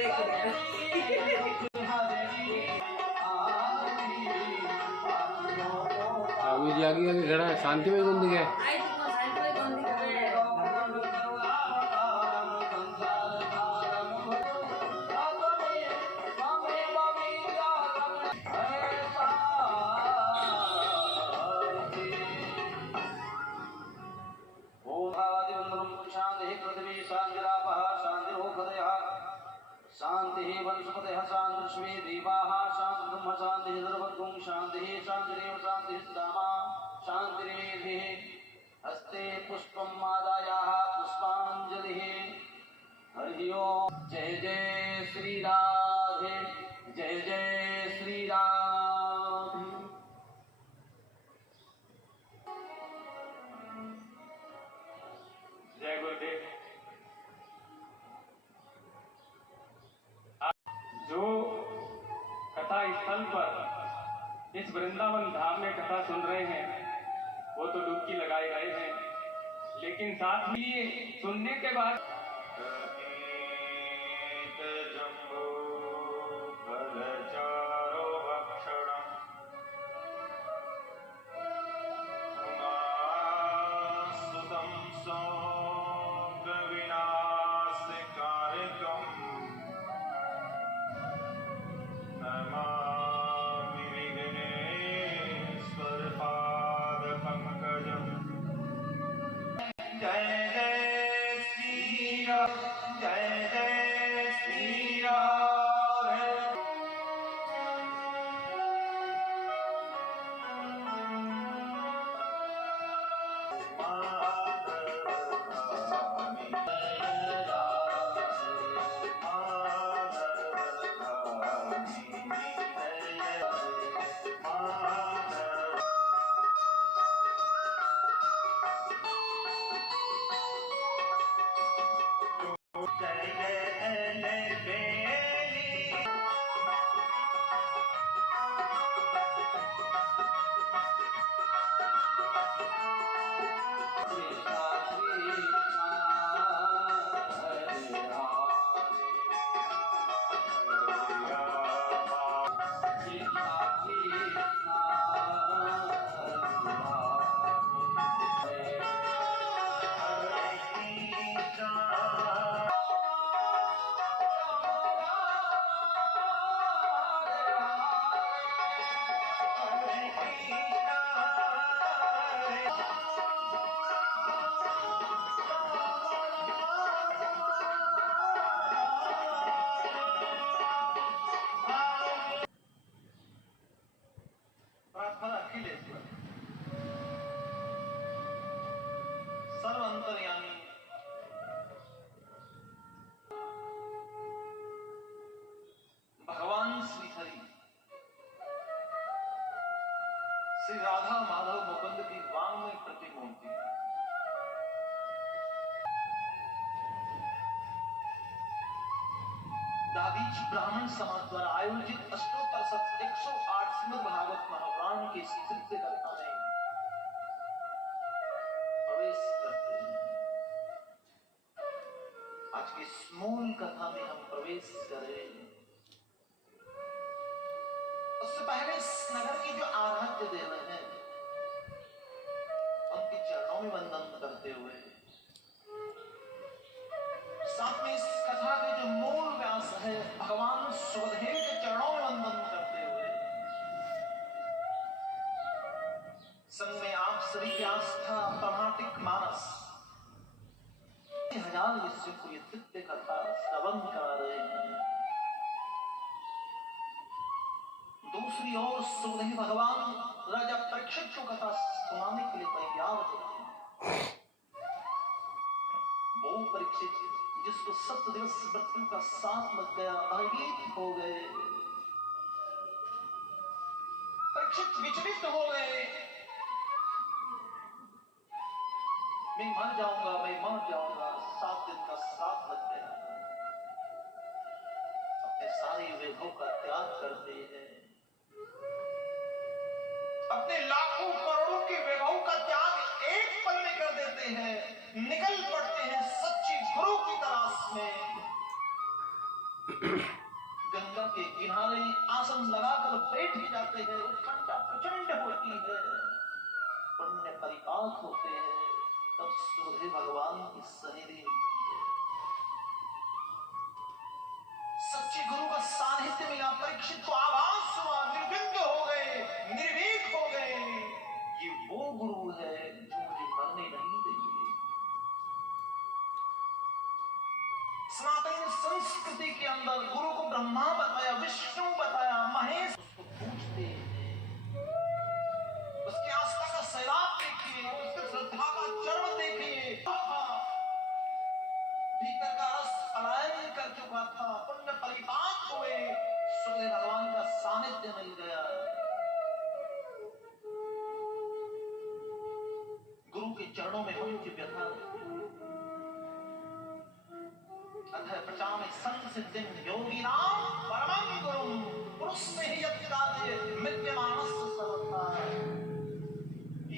जी आगे आगे खड़ा है शांति में कौन दिखे शांति वनस्पतयः शान्तिर्विश्वे देवाः शान्तिर्ब्रह्म शान्तिः सर्वगुं शान्तिः शान्तिरेव शान्तिः धामा शान्तिरेधिः हस्ते पुष्पं मादायाः पुष्पाञ्जलिः हरि ओम। जय जय श्री राधे जय जय श्री राधे। जय गुरुदेव। जो कथा स्थल पर इस वृंदावन धाम में कथा सुन रहे हैं वो तो डुबकी लगाए गए हैं, लेकिन साथ ही ये सुनने के बाद सर्वंतर्यामी भगवान श्री हरि श्री राधा माधव मुकुंद की वांग्मय प्रतिमूर्ति दादीच ब्राह्मण समाज द्वारा आयोजित अष्टोत्तर 108 श्रीमद् भागवत महापुराण के तृतीय कथा में प्रवेश करते हैं। आज की मूल कथा में हम प्रवेश करें उससे पहले इस नगर के जो आराध्य देव हैं उनके चरणों में वंदन करते हुए साथ में इस कथा के जो मूल व्यास है भगवान सुखदेव के चरणों में वंदन करते हुए संग में आप सभी की आस्था प्रामाणिक मानस 1000 विषय को ये दिव्य कथा श्रवण करा रहे हैं। दूसरी ओर सुखदेव भगवान राजा परीक्षित को कथा सुनाने के लिए तैयार होते हैं। वो परीक्षित जिसको 7 दिवस मृत्यु का साथ लग गया, भयभीत हो गए, परीक्षित विचलित हो गए, मैं मर जाऊंगा, मैं मर जाऊंगा। 7 दिन का साथ लग गया, अपने सारे वैभव का त्याग करते हैं, अपने लाखों करोड़ों के वैभव का त्याग एक पल में कर देते हैं, निकल पड़ते हैं सच्चे गुरु की तलाश में। गंगा के किनारे आसन लगाकर बैठ ही जाते हैं। उत्कंठा प्रचंड होती है, पुण्य परिपाक होते हैं। तब सूर्य भगवान की सनिधि मिलती है, सच्चे गुरु का सानिध्य मिला। परीक्षित को आभास हुआ, निर्विघ्न हो गए, निर्भीक हो गए। ये वो गुरु है जो मुझे मरने नहीं देंगे। सनातन संस्कृति के अंदर गुरु को ब्रह्मा बताया, विष्णु बताया, महेश। उसको पूछते हैं, उसकी आस्था का सैलाब देखिए, उसकी श्रद्धा का चरम देखिए। भीतर का रस पलायन कर चुका था, पुण्य परिपाक हुए, सूर्य भगवान का सानिध्य मिल गया। गुरु के चरणों में मुख्य व्यथा अतः प्रचाम संसिद्धिं योगिनां परमं गुरुं पुरुषे ही यत्काले मित्यमानस्य सर्वथा।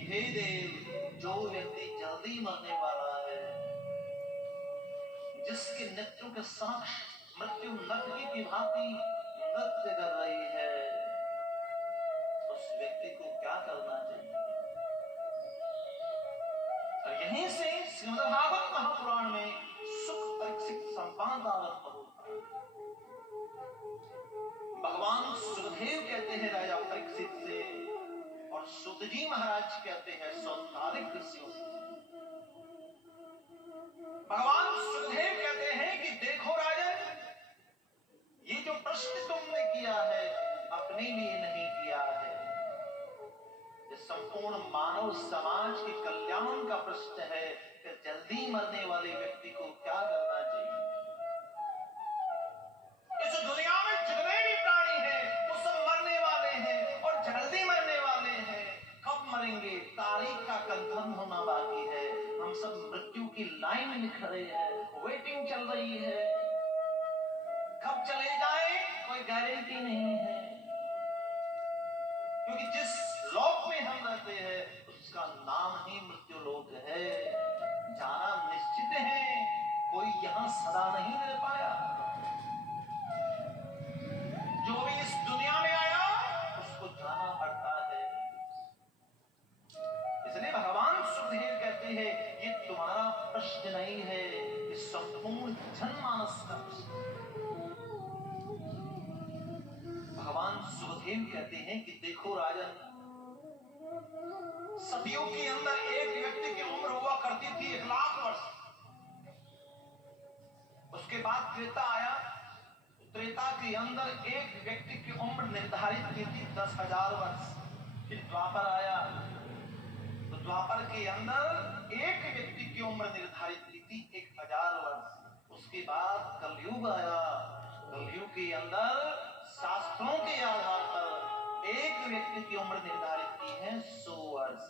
हे देव, जो व्यक्ति जल्दी मरने वाला है, जिसके नेत्रों के समक्ष मृत्यु नर्तकी की भांति नृत्य कर रही है, उस व्यक्ति को क्या करना चाहिए? और यहीं से श्रीमद्भागवत महापुराण में सुख परीक्षित संवादावत होता है। भगवान सुखदेव कहते हैं राजा परीक्षित से, और सुत जी महाराज कहते हैं सौतालिक ऋषियों से। भगवान सुखदेव कहते हैं कि देखो राजन, ये जो प्रश्न तुमने किया है अपने लिए नहीं किया है, ये संपूर्ण मानव समाज के कल्याण का प्रश्न है कि जल्दी मरने वाले व्यक्ति को क्या करना चाहिए। इस दुनिया में जितने भी प्राणी हैं वो सब मरने वाले हैं और जल्दी मरने वाले हैं। कब मरेंगे, तारीख का कंफर्म होना बाकी है। हम सब मृत्यु की लाइन में खड़े हैं, वेटिंग चल रही है। कब चले जाए कोई गारंटी नहीं है, क्योंकि जिस लोक में हम रहते हैं उसका नाम ही मृत्यु लोक है। जाना निश्चित है, कोई यहां सदा नहीं रह पाया। जो भी इस दुनिया में आया उसको जाना पड़ता है। इसलिए भगवान सुखदेव कहते हैं ये तुम्हारा प्रश्न नहीं है, ये संपूर्ण जनमानस का प्रश्न। भगवान सुखदेव कहते हैं कि देखो राजन, सदियों के अंदर एक व्यक्ति की उम्र हुआ करती थी 1,00,000 वर्ष। उसके बाद त्रेता आया, त्रेता के अंदर एक व्यक्ति की उम्र निर्धारित की थी 10,000 वर्ष। फिर द्वापर आया, तो द्वापर के अंदर एक व्यक्ति की उम्र निर्धारित की थी 1,000 वर्ष। उसके बाद कलयुग आया, कलयुग के अंदर शास्त्रों के आधार पर एक व्यक्ति की उम्र निर्धारित की है 100 वर्ष।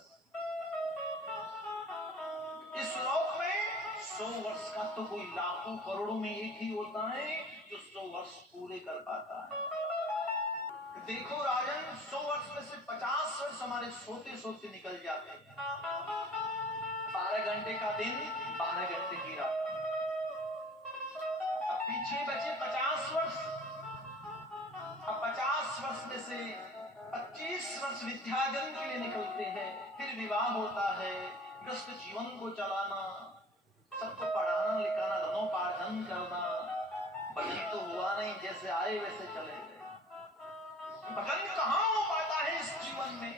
इस लोक में 100 वर्ष का तो कोई लाखों करोड़ों में एक ही होता है जो 100 वर्ष पूरे कर पाता है। देखो राजन, 100 वर्ष में से 50 वर्ष हमारे सोते सोते निकल जाते हैं। 12 घंटे का दिन, 12 घंटे की रात। अब पीछे बचे 50 वर्ष। अब 50 वर्ष में से 25 वर्ष विद्यार्जन के लिए निकलते हैं, फिर विवाह होता है, ग्रस्त जीवन को चलाना, सबको पढ़ाना लिखाना, धनोपार्जन करना। भजन तो हुआ नहीं, जैसे आए वैसे चले गए। भजन कहाँ हो पाता है इस जीवन में।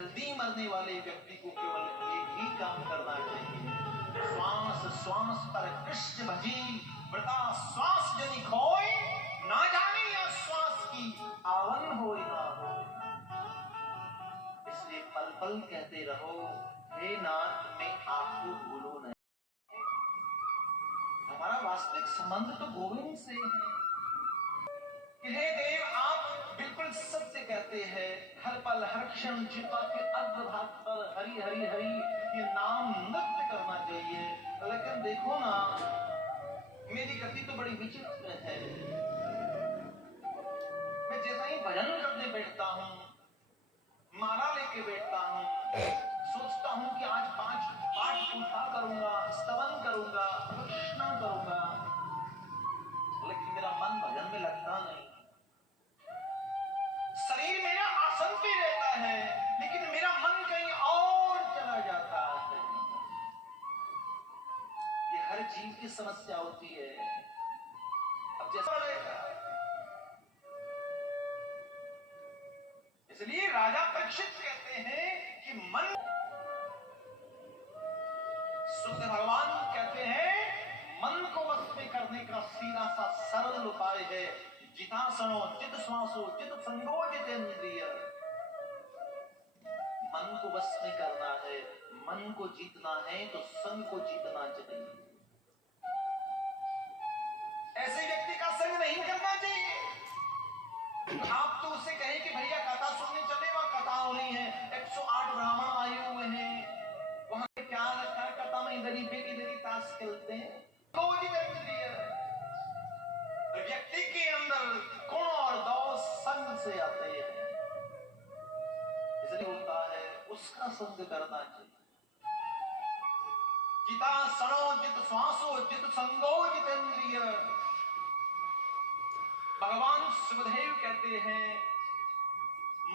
जल्दी मरने वाले व्यक्ति को केवल एक ही काम करना चाहिए, श्वास श्वास पर कृष्ण भजी, व्रता श्वास जनि खोए, ना जाने या श्वास की आवन हो ना हो। इसलिए पल पल कहते रहो, हे नाथ मैं आपको भूलूं नहीं। हमारा वास्तविक संबंध तो गोविंद से है। हे देव, आप बिल्कुल सत्य कहते हैं। हर पल हर क्षण जिह्वा के अग्रभाग पर हरि हरि हरि ये नाम नृत्य करना चाहिए। लेकिन देखो ना, मेरी गति तो बड़ी विचित्र है। मैं जैसा ही भजन करने बैठता हूँ, माला लेके बैठता हूँ, सोचता हूँ कि आज 5 पाठ पूजा करूंगा, स्तवन करूंगा, प्रदक्षिणा करूंगा, भगवान भजन में लगता नहीं, शरीर मेरा आसन पे रहता है लेकिन मेरा मन कहीं और चला जाता है। ये हर जीव की समस्या होती है। अब जैसा रहेगा, इसलिए राजा परीक्षित कहते हैं कि मन, सुखदेव भगवान कहते हैं मन को वश में करने का सीधा सा सरल उपाय है जितासनो चित श्वासो चित संगो जितेंद्रिय। मन को वश में करना है, मन को जीतना है तो संग को जीतना चाहिए। ऐसे व्यक्ति का संग नहीं करना चाहिए। आप तो उसे कहे कि भैया कथा सुनने चले, वहां कथा हो रही है, 108 ब्राह्मण आए हुए हैं, वहां पे क्या रखा है, कथा में इधर ही बेटी इधर ही ताश खेलते हैं। व्यक्ति के अंदर गुण और दोष संग से आते हैं, इसलिए होता है उसका संग करना चाहिए। जिता सणो जित श्वासो जित संगो जितेंद्रिय। भगवान सुखदेव कहते हैं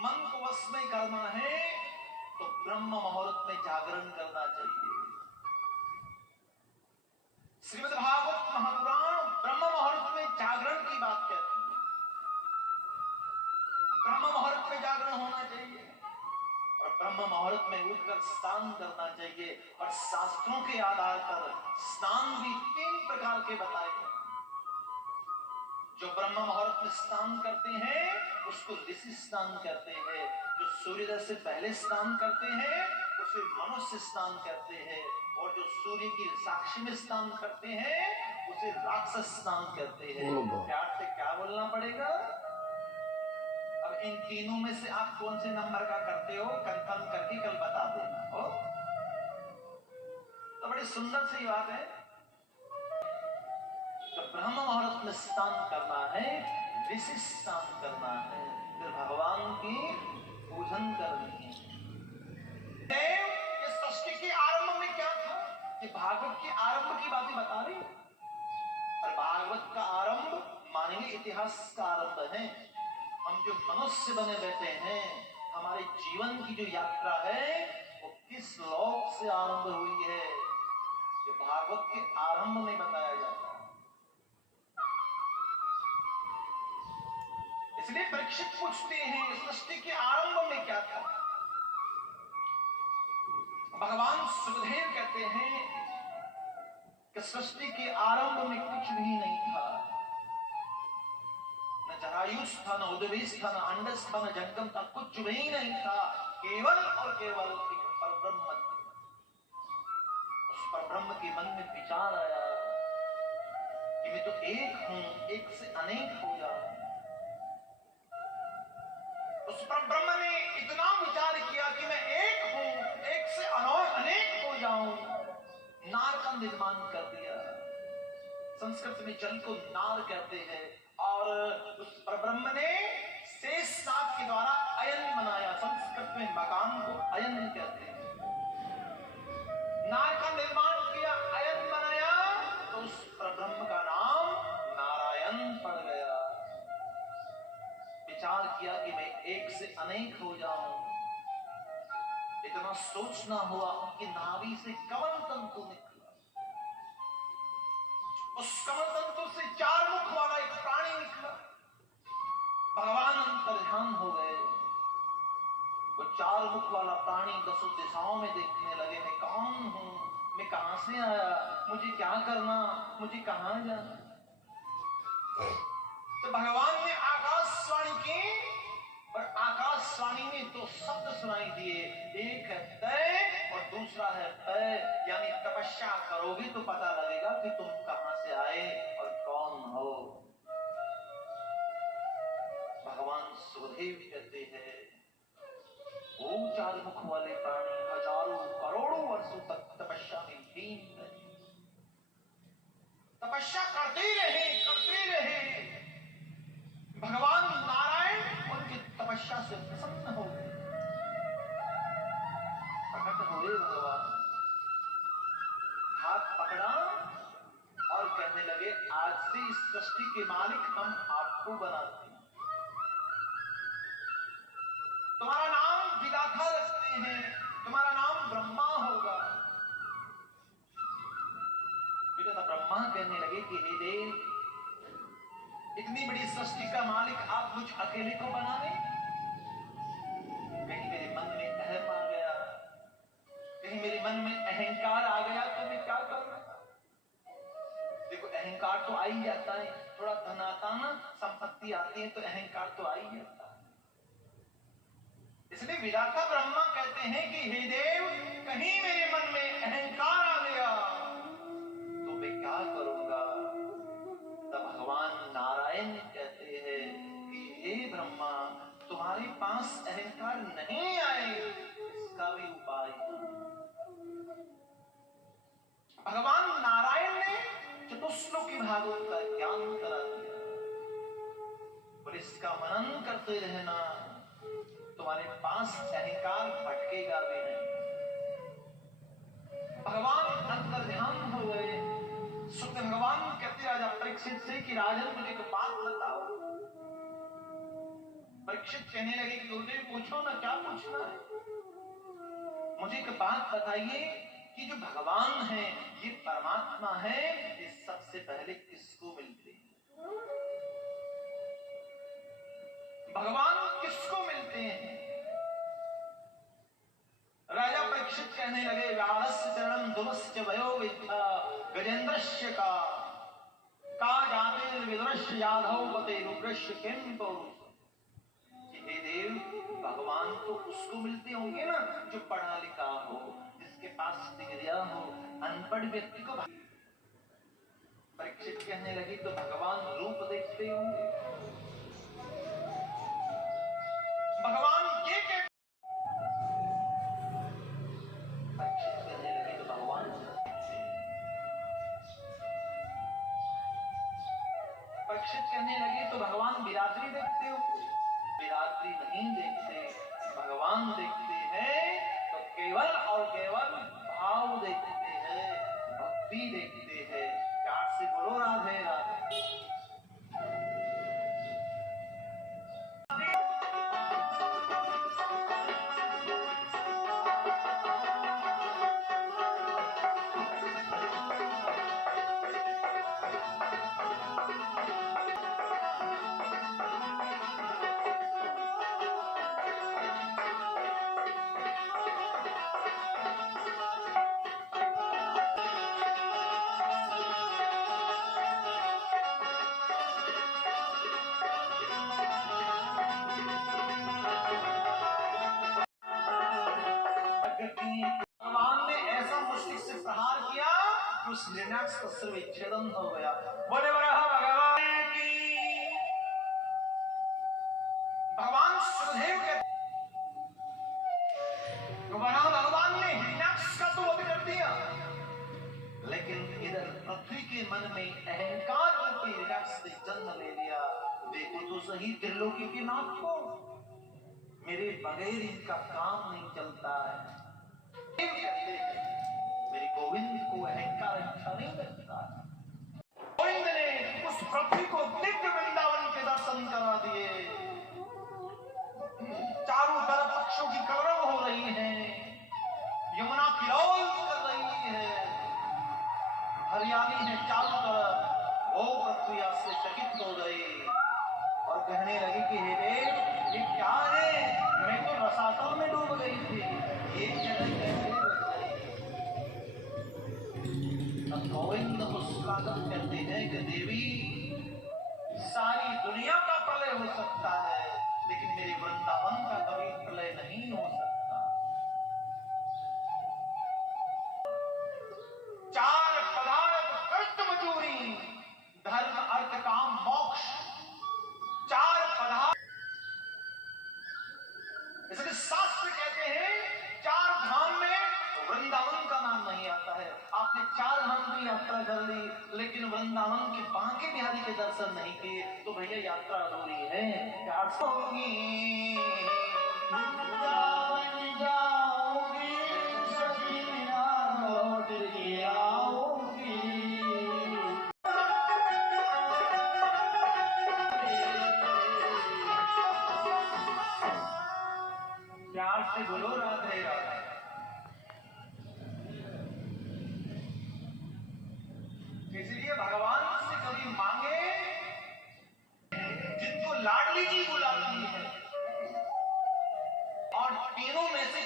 मन को वश में करना है तो ब्रह्म मुहूर्त में जागरण करना चाहिए। श्रीमद् भागवत महापुराण ब्रह्म मुहूर्त में जागरण की बात कहती है। ब्रह्म मुहूर्त में जागरण होना चाहिए और ब्रह्म मुहूर्त में उठकर स्नान करना चाहिए। और शास्त्रों के आधार पर स्नान भी 3 प्रकार के बताए गए। जो ब्रह्म मुहूर्त में स्नान करते हैं उसको ऋषि स्नान कहते हैं, जो सूर्योदय से पहले स्नान करते हैं उसे मनुष्य स्नान कहते हैं, और जो सूर्य की साक्षी में स्नान करते हैं उसे राक्षस स्नान कहते हैं। प्यार से क्या बोलना पड़ेगा? अब इन तीनों में से आप कौन से नंबर का करते हो कंफर्म करके कल बता देना हो। तो बड़ी सुंदर सी बात है। तो ब्रह्म मुहूर्त में स्नान करना है, ऋषि स्नान करना है, फिर भगवान की पूजन करनी है। ये सृष्टि के आरंभ में क्या था? ये भागवत के आरंभ की बातें बता रही। और भागवत का आरंभ मानवीय इतिहास का आरंभ है। हम जो मनुष्य बने बैठे हैं, हमारे जीवन की जो यात्रा है वो किस लोक से आरंभ हुई है, ये भागवत के आरंभ में बताया जाता है। इसलिए परीक्षित पूछते हैं सृष्टि के आरंभ में क्या था। भगवान सुखदेव कहते हैं कि सृष्टि के आरंभ में कुछ भी नहीं था। न जरायुष था, न उद्भिज था, न अंडस था, न जंगम था, कुछ भी नहीं था। केवल और केवल एक परब्रह्म। उस परब्रह्म के मन में विचार आया कि मैं तो एक हूं, एक से अनेक हो जाऊं। उस परब्रह्म ने इतना विचार किया कि मैं एक हूं, एक से अनेक हो जाऊं। नार का निर्माण कर दिया। संस्कृत में जल को नार कहते हैं। और उस परब्रह्म ने शेषनाग के द्वारा अयन बनाया। संस्कृत में मकान को अयन कहते हैं। नार का निर्माण किया, अयन बनाया, तो उस परब्रह्म का नाम नारायण पड़ गया। विचार किया कि मैं एक से अनेक हो जाऊं। इतना सोचना हुआ, उनकी नाभि से कमल तंतु निकला। उस कमल तंतु से 4 मुख वाला एक प्राणी निकला। भगवान अंतर्ध्यान हो गए। वो 4 मुख वाला प्राणी 10 दिशाओं में देखने लगे। मैं कौन हूं, मैं कहां से आया, मुझे क्या करना, मुझे कहां जाना। तो भगवान ने आकाशवाणी की और आकाशवाणी में 2 शब्द सुनाई दिए। एक है तय और दूसरा है तय, यानी तपस्या करोगे तो पता लगेगा कि तुम कहां से आए और कौन हो। भगवान सुखदेव कहते हैं वो 4 मुख वाले प्राणी हजारों करोड़ों वर्षों तक तपस्या में लीन रहे। तपस्या करते रहे। भगवान नारायण उनकी तपस्या से प्रसन्न हो गए। प्रकट हुए भगवान, हाथ पकड़ा और कहने लगे आज से सारी सृष्टि के मालिक हम आपको बनाते हैं। तुम्हारा नाम विधाता रखते हैं, तुम्हारा नाम ब्रह्मा होगा। विधाता ब्रह्मा कहने लगे कि हे देव, इतनी बड़ी सृष्टि का मालिक आप मुझ अकेले को बना दें? कहीं मेरे मन में अहम आ गया, कहीं मेरे मन में अहंकार आ गया तो मैं क्या करूंगा? देखो अहंकार तो आ ही जाता है, थोड़ा धन आता ना, संपत्ति आती है तो अहंकार तो आ ही जाता है। इसलिए विधाता ब्रह्मा कहते हैं कि हे देव, कहीं मेरे मन में अहंकार आ गया तो मैं क्या करूंगा? तब भगवान नारायण कहते हैं कि हे ब्रह्मा, तुम्हारे पास अहंकार नहीं आए इसका भी उपाय। भगवान नारायण ने चतुश्लोकी भागवत का ज्ञान करा दिया। और इसका मनन करते रहना, तुम्हारे पास अहंकार भटकेगा भी नहीं। भगवान अंतर्ध्यान हो गए। सुख भगवान कहते राजा परीक्षित से कि राजन मुझे एक बात बताओ। परीक्षित कहने लगे कि गुरुदेव पूछो ना, क्या पूछना है? मुझे एक बात बताइए कि जो भगवान है, ये परमात्मा है, ये सबसे पहले किसको मिलते हैं? भगवान किसको मिलते हैं? राजा परीक्षित कहने लगे व्यासस्य चरणं धुमस्य वयो विद्या गजेन्द्रस्य का जाते विदुरस्य यादव पते रुद्रस्य किं पौरुष। हे देव, भगवान तो उसको मिलते होंगे ना जो पढ़ा लिखा हो, जिसके पास डिग्रियां हो। अनपढ़ व्यक्ति को परीक्षित कहने लगी तो भगवान रूप देखते होंगे। भगवान ये परीक्षित कहने लगे तो भगवान परीक्षित कहने लगे तो भगवान बिरादरी देखते हो? बिरादरी नहीं देखते, भगवान देखते हैं तो केवल और केवल भाव देखते हैं, भक्ति देखते हैं। प्यार से बोलो राधे राधे। भगवान ने ऐसा मुश्किल से प्रहार किया कि उस निर्णायक सर्वच्छेदन हो गया। बोले भगवान की। भगवान सुखदेव के भगवान ने हिरण्याक्ष का तो वध कर दिया, लेकिन इधर पृथ्वी के मन में अहंकार रूपी हिरण्याक्ष ने जन्म ले लिया। देखो तो सही त्रिलोकी के नाथ को, मेरे बगैर इनका काम नहीं चलता है। मेरे गोविंद को अहंकार अच्छा नहीं लगता। गोविंद ने उस पृथ्वी को दिव्य वृंदावन के दर्शन करा दिए। चारों तरफ पक्षियों की कलरव हो रही है, यमुना किलौल कर रही है, हरियाली है चारों तरफ। वो पृथ्वी आश्चर्यचकित हो गई और कहने लगी कि हे देव, ये क्या है? मैं तो रसातल में डूब गई थी, ये जगह कैसे बच गई? तब गोविंद मुस्कुराकर कहते हैं कि देवी, सारी दुनिया का प्रलय हो सकता है, लेकिन मेरे वृंदावन का कभी प्रलय नहीं हो सकता। चार पदार्थ कृत मजूरी, धर्म अर्थ काम मोक्ष, चार पदार्थ। इसलिए शास्त्र कहते हैं चार धाम में वृंदावन का नाम नहीं आता है। आपने चार धाम की यात्रा कर ली, लेकिन वृंदावन के बांके बिहारी के दर्शन नहीं किए, तो भैया यात्रा अधूरी है। प्यार से होगी जाओगी सकीना लौट के आओगी। लाडली जी बुलाती है और तीनों में से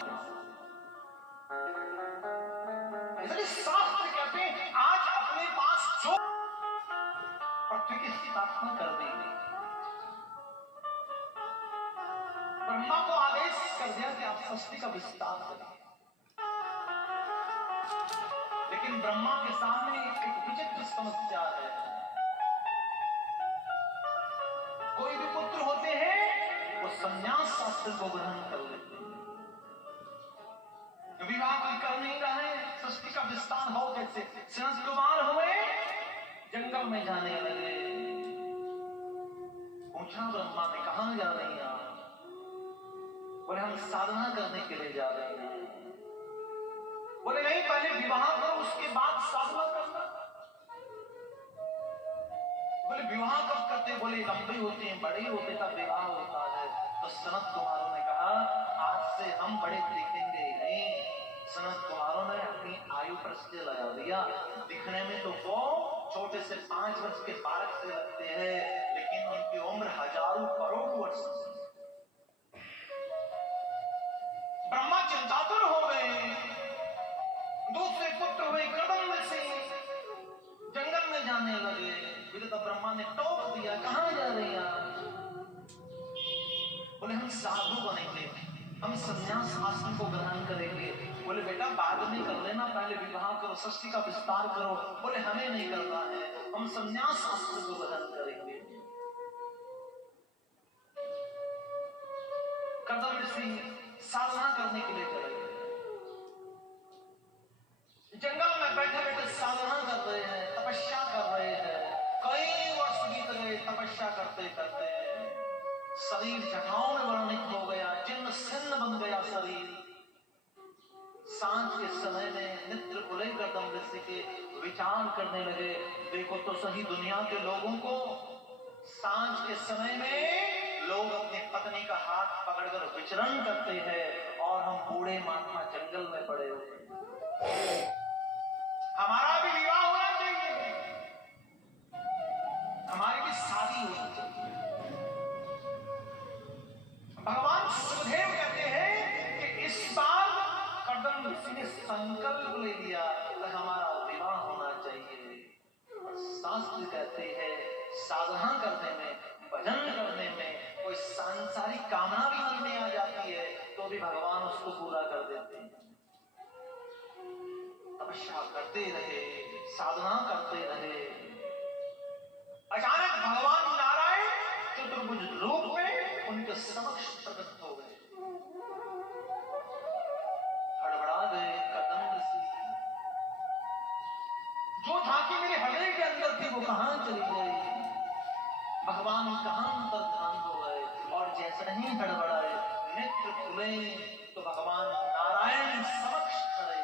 इसलिए शास्त्र कहते हैं आज अपने पास जो पृथ्वी की स्थापना कर दी, ब्रह्मा को आदेश कर दिया कि आप सृष्टि का विस्तार करें, लेकिन ब्रह्मा के सामने एक विचित्र समस्या है। कोई भी पुत्र होते हैं वो संन्यास शास्त्र को ग्रहण कर लेते हैं, विवाह कोई कर नहीं रहे, सृष्टि का विस्तार हो कैसे? सनत कुमार हुए, जंगल में जाने लगे, पूछा ब्रह्मा ने कहां जा रही हैं आप? बोले हम साधना करने के लिए जा रहे हैं। बोले नहीं, पहले विवाह करो उसके बाद साधना करना। बोले विवाह कब करते? बोले लंबे होते हैं, बड़े होते तब विवाह होता है। तो सनत कुमारों ने कहा आज से हम बड़े दिखेंगे नहीं। सनत कुमारों ने अपनी आयु पर से लगा दिया। दिखने में तो वो छोटे से 5 वर्ष के बालक से लगते हैं, लेकिन उनकी उम्र हजारों करोड़ों वर्ष। ब्रह्मा चिंतातुर हो गए। दूसरे पुत्र हुए कदम से जंगल में जाने लगे। तो ब्रह्मा ने टोक दिया, कहां जा रही हैं? बोले हम साधु बनेंगे, हम संन्यास आश्रम को ग्रहण करेंगे। बोले बेटा बाद में कर लेना, पहले विवाह करो, सृष्टि का विस्तार करो। बोले हमें नहीं करना है, हम संन्यास आश्रम को ग्रहण करेंगे। कदम ऋषि साधना करने के लिए चले गए। जंगल में बैठे बैठे साधना कर रहे हैं, तपस्या कर रहे हैं। कई वर्ष बीत गए तपस्या करते करते। शरीर जटाओं में वर्णित हो गया, जिन्न सिन्न बन गया शरीर। सांझ के समय में नित्र को लेकर दम ऋषि के विचार करने लगे। देखो तो सही दुनिया के लोगों को सांझ के समय में लोग अपनी पत्नी का हाथ पकड़कर विचरण करते हैं और हम बूढ़े महात्मा जंगल में पड़े होते हैं। हमारा भी विवाह होना चाहिए, हमारी भी शादी होनी चाहिए। भगवान सुखदेव कहते हैं कि इस बार कर्दम ऋषि ने संकल्प ले लिया कि हमारा विवाह होना चाहिए। शास्त्र कहते हैं साधना करने में, भजन करने में कोई सांसारिक कामना भी मन में आ जाती है तो भी भगवान उसको पूरा कर देते हैं। तपस्या करते रहे, साधना करते रहे। अचानक भगवान नारायण चतुर्भुज रूप में उनके समक्ष प्रकट हो गए। हड़बड़ा गए कदम ऋषि। जो झांकी मेरे हृदय के अंदर थी वो कहां चली गई? भगवान कहां अंतर्धान हो गए? और जैसे ही हड़बड़ाए, नेत्र खुले तो भगवान नारायण समक्ष खड़े।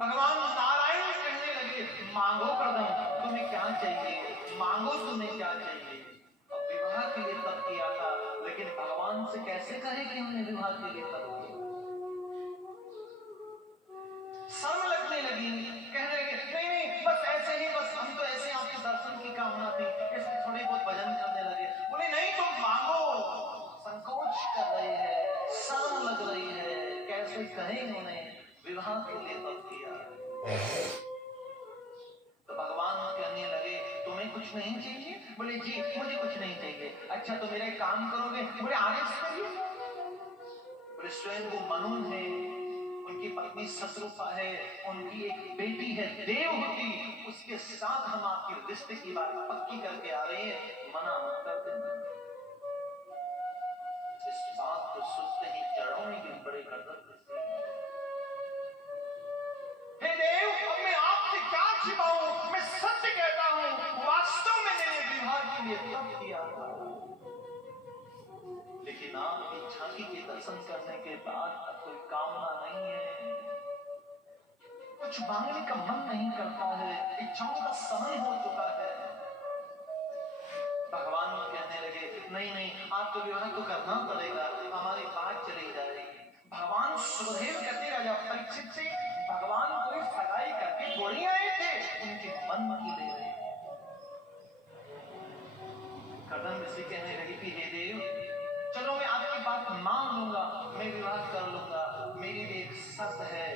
भगवान नारायण कहने लगे मांगो कदम, तुम्हें क्या चाहिए? मांगो तुम्हें क्या चाहिए? अब विवाह के लिए तब किया था, लेकिन भगवान से कैसे कहे कि हमने विवाह के लिए तब किया? शर्म लगने लगी। कहने लगे नहीं नहीं बस ऐसे ही, बस हम तो ऐसे आपके दर्शन की कामना थी, इसलिए थोड़ी बहुत भजन करने लगे। बोले नहीं तुम मांगो। संकोच कर रही है, शर्म लग रही है, कैसे कहे उन्हें विवाह के लिए तब किया। तो भगवान कहने लगे तुम्हें कुछ नहीं चाहिए? बोले जी मुझे कुछ नहीं चाहिए। अच्छा तो मेरा काम करोगे? बोले आदेश करिए। बोले स्वयं वो मनु है, उनकी पत्नी शत्रुपा है, उनकी एक बेटी है देवहूति, उसके साथ हम आपकी रिश्ते की बात पक्की करके आ रहे हैं, मना मत कर देना। इस बात को सुनते ही चरणों में गिर पड़े कर्दम ऋषि। हे देव, अब मैं आपसे क्या छिपाऊं? मैं सत्य कहता हूं, वास्तव में मैंने विवाह के लिए तब किया था, लेकिन आपकी झांकी के दर्शन करने के बाद अब कोई कामना नहीं है, कुछ मांगने का मन नहीं करता है, इच्छाओं का सहन हो चुका है। भगवान कहने लगे नहीं नहीं आपको विवाह तो करना पड़ेगा, हमारी बात चली जाएगी। भगवान सुखदेव कहते राजा परीक्षित से भगवान कोई सगाई करके थोड़ी आए थे, उनके मन की ले रहे। कर्दम ऋषि कहने लगी कि हे देव, चलो मैं आपकी बात मान लूंगा, मैं विवाह कर लूंगा, मेरी भी एक शर्त है,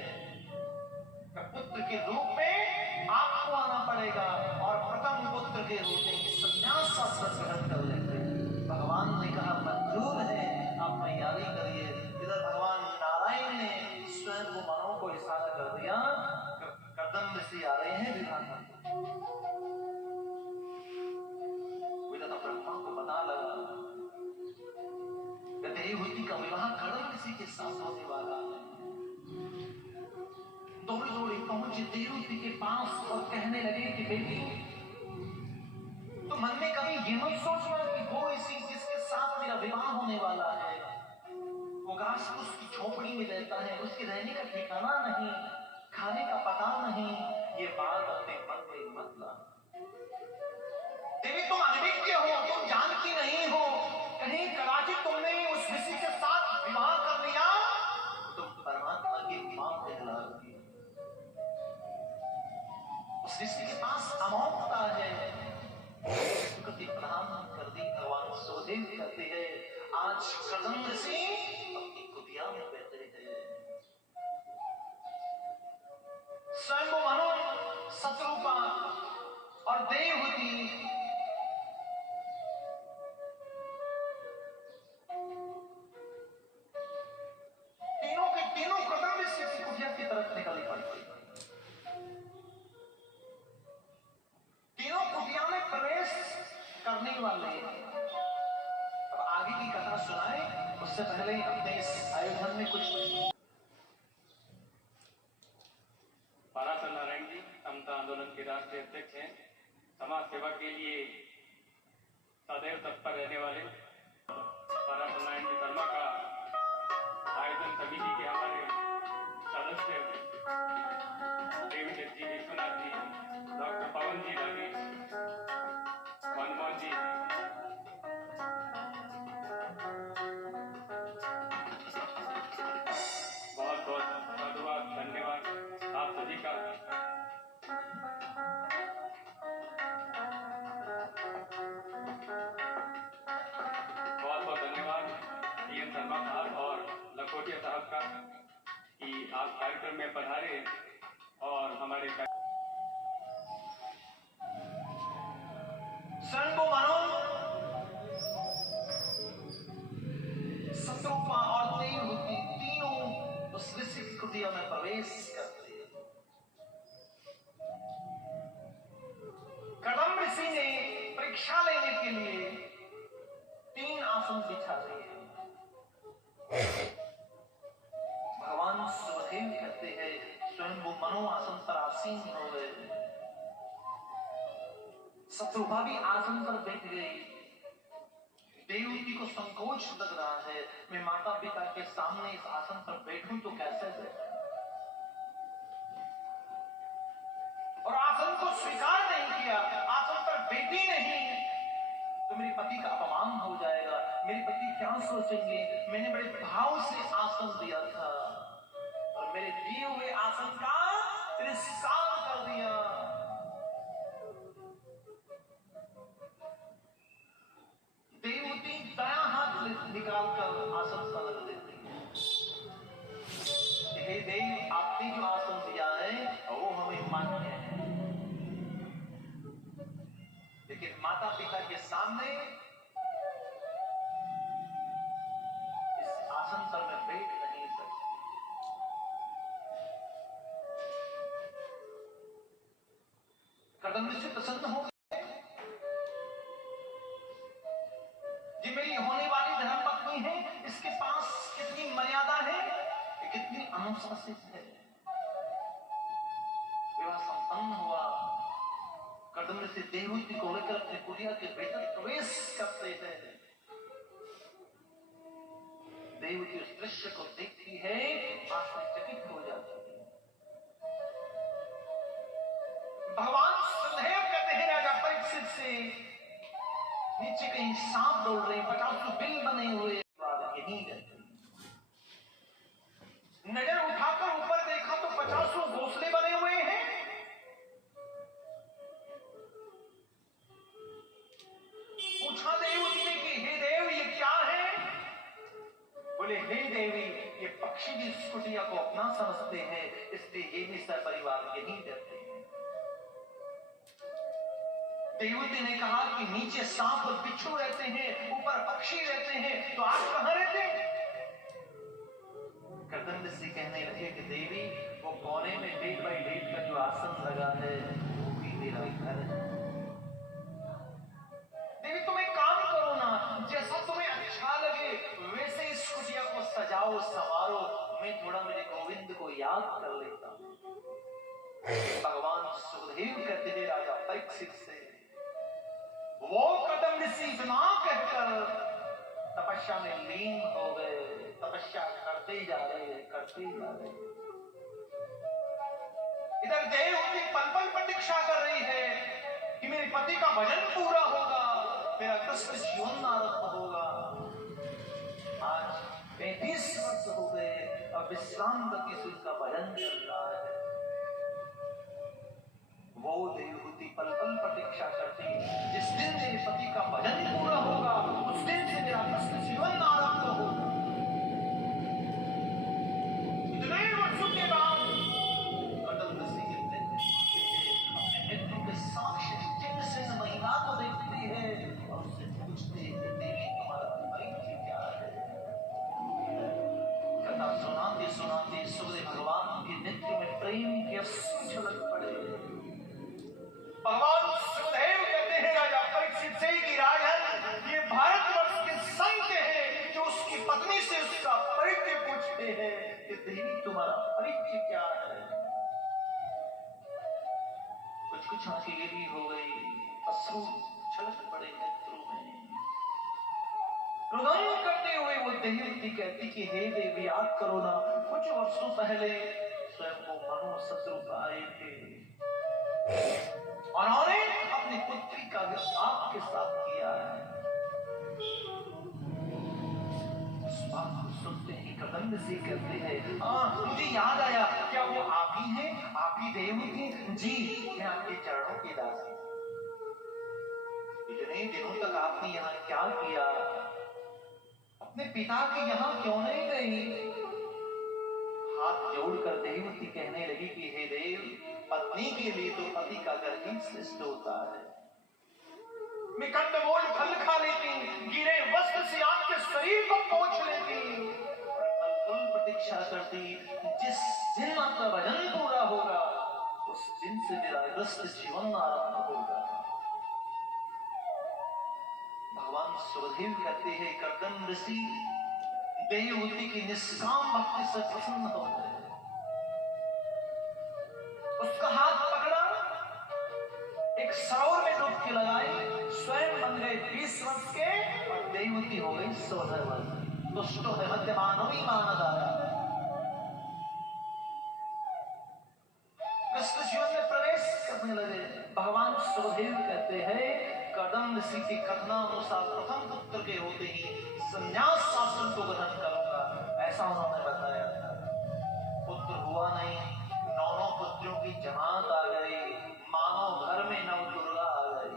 पुत्र के रूप में आपको आना पड़ेगा और प्रथम पुत्र के रूप में संन्यास का व्रत ग्रहण कर लेंगे। भगवान ने कहा मंजूर है, आप तैयारी करिए। इधर भगवान नारायण ने स्वयं को मनों को इशारा कर दिया, कर्दम ऋषि आ रहे हैं विवाह करने। ब्रह्मा को पता लगा देवहूति का विवाह कर्दम ऋषि के साथ होने वाला है। दौड़े दौड़े पहुंचे देवहूति के पास और कहने लगे कि बेटी, तो मन में कभी ये मत सोचना कि वो इसी जिसके साथ मेरा विवाह होने वाला है वो घास उसकी झोपड़ी में रहता है, उसके रहने का ठिकाना नहीं, खाने का पता नहीं, ये बात अपने मन में मत ला। देवी तुम अनभिज्ञ हो, तुम जानती नहीं हो, कहीं कदाचित तुमने उस ऋषि के साथ विवाह कर लिया, तुम परमात्मा की मां कहला रही। उस ऋषि के पास अमोघता है, सुकृति प्रदान कर दी, भगवान सुखदेव कहते हैं आज कर्दम ऋषि अपनी कुटिया में बैठे हैं। स्वयं मनो, शत्रुपा और देवहूति तीनों के तीनों कर्दम ऋषि की कुटिया की तरफ निकल पड़े। तीनों कुटिया में प्रवेश करने वाले। अब आगे की कथा सुनाए उससे पहले अपने इस आयोजन में कुछ पाराशर नारायण जी समता आंदोलन के राष्ट्रीय अध्यक्ष हैं। समाज सेवा के लिए सदैव तत्पर रहने वाले पाराशर नारायण जी धर्मा का आयोजन समिति के हमारे सदस्य देवीदत्त जी, विश्वनाथ जी, डॉक्टर पवन जी, नागेश, मनमोहन जी, बहुत बहुत साधुवाद, धन्यवाद आप सभी का। बहुत बहुत धन्यवाद डी.एन. शर्मा साहब और लखोटिया साहब का कि आप कार्यक्रम में पधारे और हमारे स्वयं को मानो, शत्रुपा और देवहूति तीनों उस ऋषि की कुटिया में प्रवेश करते हैं। कर्दम ऋषि ने परीक्षा लेने के लिए 3 आसन बिछा दिए। भगवान सुखदेव कहते हैं स्वयं वो मनो आसन पर आसीन हो गए। शत्रुपा भी आसन पर बैठ गई। देवहूति को संकोच लग रहा है, मैं माता पिता के सामने इस आसन पर बैठूं तो कैसे बैठूं, और आसन को स्वीकार नहीं किया, आसन पर बैठी नहीं तो मेरे पति का अपमान हो जाएगा, मेरे पति क्या सोचेंगे, मैंने बड़े भाव से आसन दिया था और मेरे दिए हुए आसन का तिरस्कार कर दिया। देवहूति दाया हाथ निकाल कर आसन पर रख देती है। हे देव, आपने जो आसन दिया है वो हमें मान्य है, लेकिन माता पिता के सामने इस आसन पर मैं बैठ नहीं सकती। कर्दम ऋषि प्रसन्न हो गए। ये मेरी होने वाली धर्मपत्नी है, इसके पास कितनी मर्यादा है, कितनी अनुशासित है। विवाह संपन्न हुआ। कर्दम ऋषि देवहूति को लेकर अपने कुटिया के भीतर प्रवेश करते हैं। देवहूति उस दृश्य को देखती है, आश्चर्यचकित हो जाती है। भगवान सुखदेव कहते हैं राजा परीक्षित से, नीचे कहीं सांप दौड़ रहे, 50 बिल बने हुए, यही रहते। नजर उठाकर ऊपर देखा तो 50 घोंसले बने हुए हैं। पूछा देव पक्षी भी इस कुटिया को अपना समझते हैं, इसलिए ये भी सपरिवार यही रहते हैं। देवती ने कहा कि नीचे सांप और बिच्छू रहते हैं, ऊपर पक्षी रहते हैं, तो आप कहां रहते हैं? कर्दम ऋषि कहने लगे कि देवी, वो कोने में 8 बाई 8 का जो आसन लगा है वो भी मेरा घर है। देवी तुम एक काम करो ना, जैसा तुम्हें अच्छा लगे वैसे इस कुटिया को सजाओ संवारो, मैं थोड़ा मेरे गोविंद को याद कर लेता हूं। भगवान सुखदेव कहते हैं राजा परीक्षित से, वो कदम ऋषि इतना कहकर तपस्या में लीन हो गए, तपस्या करते जा रहे, करते जा रहे। इधर देवहूति पल पल प्रतीक्षा कर रही है कि मेरे पति का भजन पूरा होगा, मेरा कृष्ण जीवन आरंभ होगा। आज 35 वर्ष हो गए और विश्राम करके सूर्य का भजन चल रहा है। वो देवहूति पल पल प्रतीक्षा करती, जिस दिन मेरे पति का भजन पूरा होगा उस दिन से मेरा कृष्ण जीवन आरंभ होगा। इतने वर्षों के बाद कदम ऋषि अपने नेत्रों के साक्षी चिन्ह से महिला को देखती है और उससे पूछती है, देवी तुम्हारा परिचय क्या है? कथा सुनाते सुनाते सुखदेव भगवान के नेत्र में प्रेम की अश्रु झलक पड़े। भगवान सुखदेव कहते हैं राजा परीक्षित से कि राजन, ये भारतवर्ष के संत हैं जो उसकी पत्नी से उसका परिचय पूछते हैं कि देवी तुम्हारा परिचय क्या है? कुछ कुछ आंखें गीली हो गई, अश्रु छलक पड़े नेत्रों में। रुदन करते हुए वो देवती कहती कि हे देवी याद करो ना, कुछ वर्षों पहले स्वयं को मनु शत्रु आए थे, उन्होंने अपनी पुत्री का विवाह आपके साथ किया है। उस बात को सुनते ही कदम ऋषि कहते हैं, मुझे याद आया, क्या वो आप ही हैं? आप ही देवहूति? जी, मैं आपके चरणों की दासी। इतने दिनों तक आपने यहाँ क्या किया? अपने पिता के यहाँ क्यों नहीं गई? हाथ जोड़कर देवहूति कहने लगी कि हे देव, पत्नी के लिए तो पति का घर ही श्रेष्ठ होता है। मैं कंदमूल फल खा लेती, गिरे वस्त्र से आपके शरीर को पोंछ लेती, पल प्रतीक्षा करती, जिस दिन आपका भजन पूरा होगा उस दिन से मेरा ग्रस्त जीवन आरंभ होगा। भगवान सुखदेव कहते हैं, कर्दम ऋषि देवहूति की निष्काम भक्ति से प्रसन्न हो गए। उसका हाथ पकड़ा, एक सरोवर में डुबकी लगाई, स्वयं बन गए 20 वर्ष के और देवहूति हो गई 16 वर्ष। दुष्टो है मध्यमानव ही मानदाया। कृष्ण जीवन में प्रवेश करने लगे। भगवान सुखदेव कहते हैं, कदम ऋषि की कथनानुसार प्रथम पुत्र के होते ही संन्यास शासन को ग्रहण करूंगा, ऐसा उन्होंने बताया था। पुत्र हुआ नहीं, 9 पुत्रों की जमात आ गई, मानो घर में नव दुर्गा आ गई।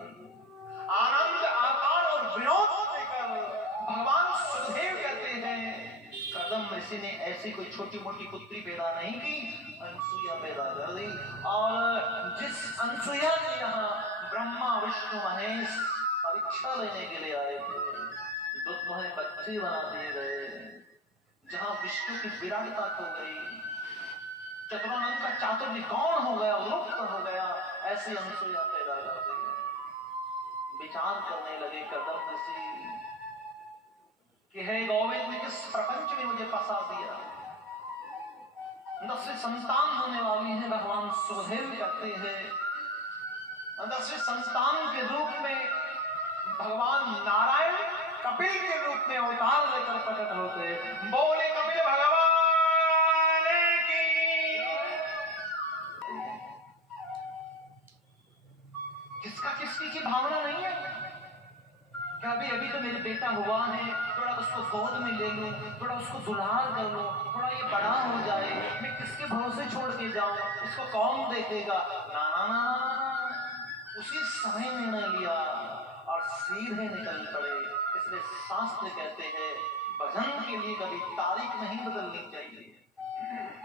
आनंद आकार और विनोद देकर भगवान सुखदेव कहते हैं, कदम ऋषि ने ऐसी कोई छोटी मोटी पुत्री पैदा नहीं की, अनसुईया पैदा कर दी। और जिस अनसुईया के यहाँ ब्रह्मा विष्णु महेश परीक्षा लेने के लिए आए थे, दूध में बच्चे बना दिए गए। जहां विष्णु की विराटता खो गई, चतुरानंद का चातुर्य कौन हो गया, लुप्त हो गया, ऐसी अनसुईया पैदा कर दी। विचार करने लगे कदम ऋषि कि हे गोविंद, किस प्रपंच में मुझे फंसा दिया। 10वीं संतान होने वाली है। भगवान सुखदेव कहते हैं, 10वीं संतान के रूप में भगवान नारायण कपिल के रूप में अवतार लेकर प्रकट होते। बोले कपिल भगवान की। किसका किसकी की भावना नहीं है क्या? अभी तो मेरे बेटा हुआ है, थोड़ा उसको गोद में ले लूं, थोड़ा उसको दुलार कर लूं, थोड़ा ये बड़ा हो जाए, मैं किसके भरोसे छोड़ के जाऊं, इसको कौन देखेगा? ना ना ना ना, उसी समय निर्णय लिया और सीधे निकल पड़े। इसलिए शास्त्र कहते हैं, भजन के लिए कभी तारीख नहीं बदलनी चाहिए।